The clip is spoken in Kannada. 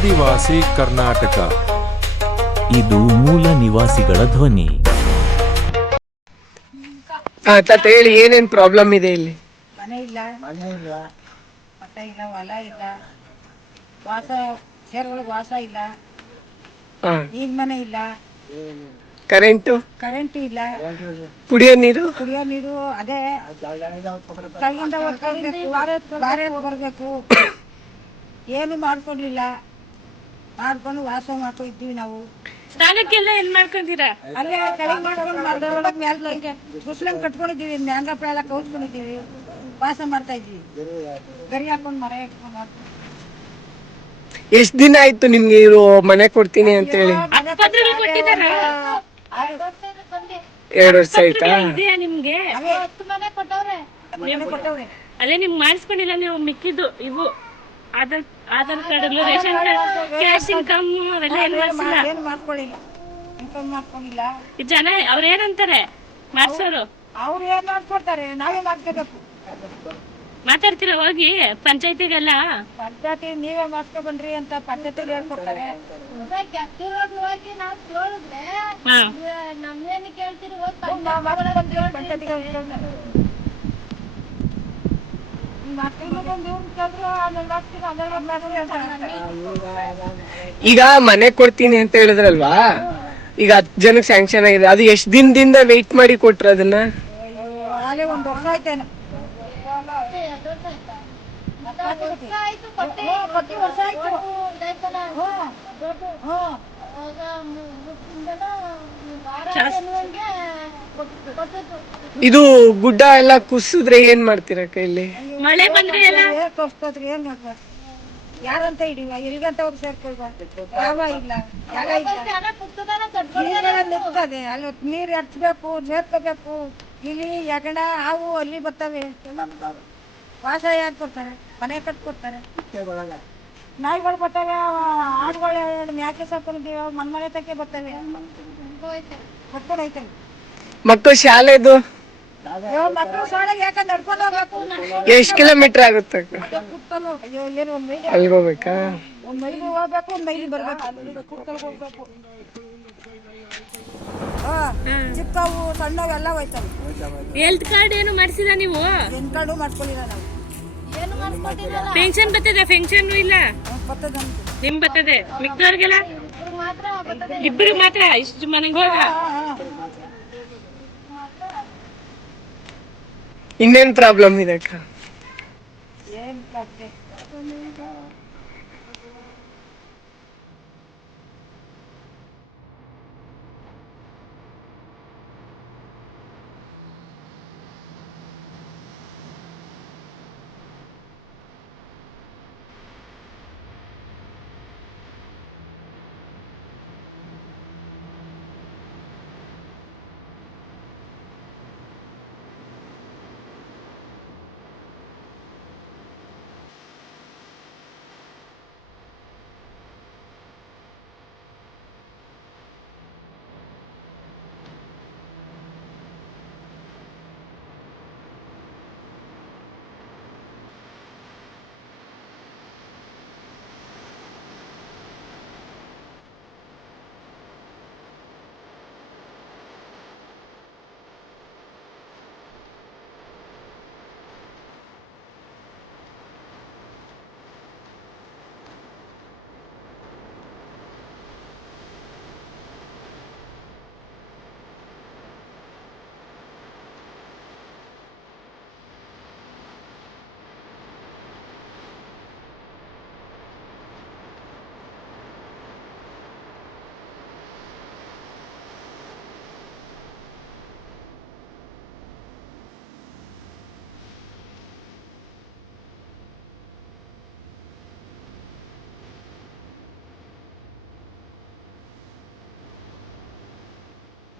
ಆದಿವಾಸಿ ಕರ್ನಾಟಕ. ಇದು ಮೂಲ ನಿವಾಸಿಗಳ ಧ್ವನಿ. ತಾತ ಹೇಳಿ, ಏನೇನ್ ಪ್ರಾಬ್ಲಮ್ ಇದೆ ಇಲ್ಲಿ? ಮನೆ ಇಲ್ಲ, ಮಠ ಇಲ್ಲ, ಹೊಲ ಇಲ್ಲ, ವಾಸ ಸೇರ್ಗಳಿಗೆ ವಾಸ ಇಲ್ಲ, ಈಗ ಮನೆ ಇಲ್ಲ, ಕರೆಂಟು ಇಲ್ಲ, ಕುಡಿಯೋ ನೀರು ಅದೇ ಕೈಯಿಂದ ಬಾರೆ ಬರಬೇಕು. ಏನು ಮಾಡ್ಕೊಂಡಿಲ್ಲ, ಮಾಡ್ಕೊಂಡು ವಾಸ ಮಾಡ್ಕೊಂಡಿದ್ದೀವಿ ನಾವು. ಸ್ನಾನಕ್ಕೆಲ್ಲ ಏನ್ ಮಾಡ್ಕೊಂಡಿರಾ? ಅಲ್ಲೇ ಕೆಳಗೆ ಮಾಡ್ಕೊಂಡು ಮರದೊಳಗೆ ಮ್ಯಾಲ ಮುಸ್ಲಿಂ ಕಟ್ಕೊಂಡಿದ್ದೀವಿ, ಮ್ಯಾಂಗಪ್ಪ ಎಲ್ಲ ಕೌಸ್ಕೊಂಡಿದ್ದೀವಿ, ವಾಸ ಮಾಡ್ತಾ ಇದ್ದೀವಿ. ಗರಿ ಹಾಕೊಂಡು ಮರ ಇಟ್ಕೊಂಡು ಎಷ್ಟ್ ದಿನ ಆಯ್ತು ನಿಮ್ಗೆ ಇವರು ಮನೆ ಕೊಡ್ತೀನಿ ಅಂತ ಹೇಳಿ? 2 ವರ್ಷ ಆಯ್ತಾ? ಇದೆಯಾ ನಿಮ್ಗೆ? ಅದೇ ನಿಮ್ಗೆ ಮಾಡಿಸ್ಕೊಂಡಿಲ್ಲ ನೀವು? ಮಿಕ್ಕಿದ್ದು ಇವು Aadhaar card, ration card, cash income ಅವೆಲ್ಲ ಏನ್ ಮಾಡಿಸಿಲ್ಲ? ಮಾಡ್ಕೊಂಡಿಲ್ಲ. ಈ ಜನ ಅವ್ರೇನಂತಾರೆ ಮಾಡ್ಸೋರು? ಅವ್ರು ಏನ್ ಮಾಡ್ಕೊಡ್ತಾರೆ, ನಾವೇ ಮಾಡ್ಕೋಬೇಕು. ಮಾತಾಡ್ತೀರ ಹೋಗಿ ಪಂಚಾಯತಿಗೆಲ್ಲ? ಪಂಚಾಯತಿ ನೀವೇ ಮಾಡ್ಕೊ ಬನ್ರಿ ಅಂತ ಪಂಚಾಯತಿಗೆ ಹೇಳ್ಕೊಡ್ತಾರೆ. ಈಗ ಮನೆ ಕೊಡ್ತೀನಿ ಅಂತ ಹೇಳಿದ್ರಲ್ವಾ, ಈಗ 10 ಜನಕ್ಕೆ ಸ್ಯಾಂಕ್ಷನ್ ಆಗಿದೆ. ಅದು ಎಷ್ಟ್ ದಿನದಿಂದ ವೆಯ್ಟ್ ಮಾಡಿ ಕೊಟ್ರ ಅದನ್ನ? 1 ವರ್ಷ ಆಯ್ತೇನು. ಇದು ಗುಡ್ಡ ಎಲ್ಲ ಕುಸಿದ್ರೆ ಏನ್ ಮಾಡ್ತೀರಾ ಕೈಲಿ? ಮಳೆ ಬಂದ್ರೆ ಎಲ್ಲ ಏನ್ ಮಾಡ್ಬೇಕು? ಯಾರಂತ ಹಿಡಿವ, ಎಲ್ಗಂತ ಹೋಗಿ ಸೇರ್ಕೊಳ್ಬಾರ್ದು. ಯಾವ ಇಲ್ಲ, ಜಾಗ ಇಲ್ಲ, ನಿಲ್ತದೆ. ಅಲ್ಲಿ ನೀರು ಹಚ್ಬೇಕು, ಸೇರ್ಕೋಬೇಕು. ಇಲ್ಲಿ ಯಗಣ ಹಾವು ಅಲ್ಲಿ ಬರ್ತವೆ. ವಾಸ ಯಾಕೆ ಕೊಡ್ತಾರೆ? ಮನೆ ಕಟ್ಕೊಡ್ತಾರೆ. ನಾಯಿಗಳು ಬರ್ತವೆ, ಆಡುಗಳು ಮ್ಯಾಕೆ ಸಾಕೊಂಡಿದ್ದೀವಿ, ಮನೆ ತಕ್ಕೆ ಬರ್ತವೆ, ಕಟ್ಕೊಂಡು ಹೋಯ್ತವೆ. ಮಕ್ಕಳು ಶಾಲೆದು ಮಕ್ಕಳು ಶಾಲೆಗೆ ಯಾಕೆ ನಡ್ಕೊಂಡು ಹೋಗ್ಬೇಕು? ಎಷ್ಟ್ ಕಿಲೋಮೀಟರ್ ಆಗುತ್ತೆ? ಅಲ್ಲಿಗೆ ಹೋಗ್ಬೇಕಾ? 1 ಮೈಲಿ ಹೋಗ್ಬೇಕು, 1 ಮೈಲಿ ಬರ್ಬೇಕು. ಹೋಗ್ಬೇಕು. ಚಿಕ್ಕವು ಸಣ್ಣವು ಎಲ್ಲ ಹೋಯ್ತವೆ. ಹೆಲ್ತ್ ಕಾರ್ಡ್ ಏನು ಮಾಡಿಸಿಲ್ಲ ನೀವು? ಹೆಲ್ತ್ ಕಾರ್ಡು ಮಾಡ್ಕೊಳ್ಳಿಲ್ಲ ನಾವು. ಪೆನ್ಷನ್ ಬರ್ತದೆ? ಪೆನ್ಷನ್ ಇಲ್ಲ. ನಿಮ್ ಬರ್ತದೆ, ಮಿಕ್ದವ್ರಿಗೆಲ್ಲ ಇಬ್ಬರಿಗೆ ಮಾತ್ರ. ಇಷ್ಟು ಮನೆಗೆ ಹೋಗ. ಇನ್ನೇನ್ ಪ್ರಾಬ್ಲಮ್ ಇದೆ ಅಕ್ಕ? ಏನ್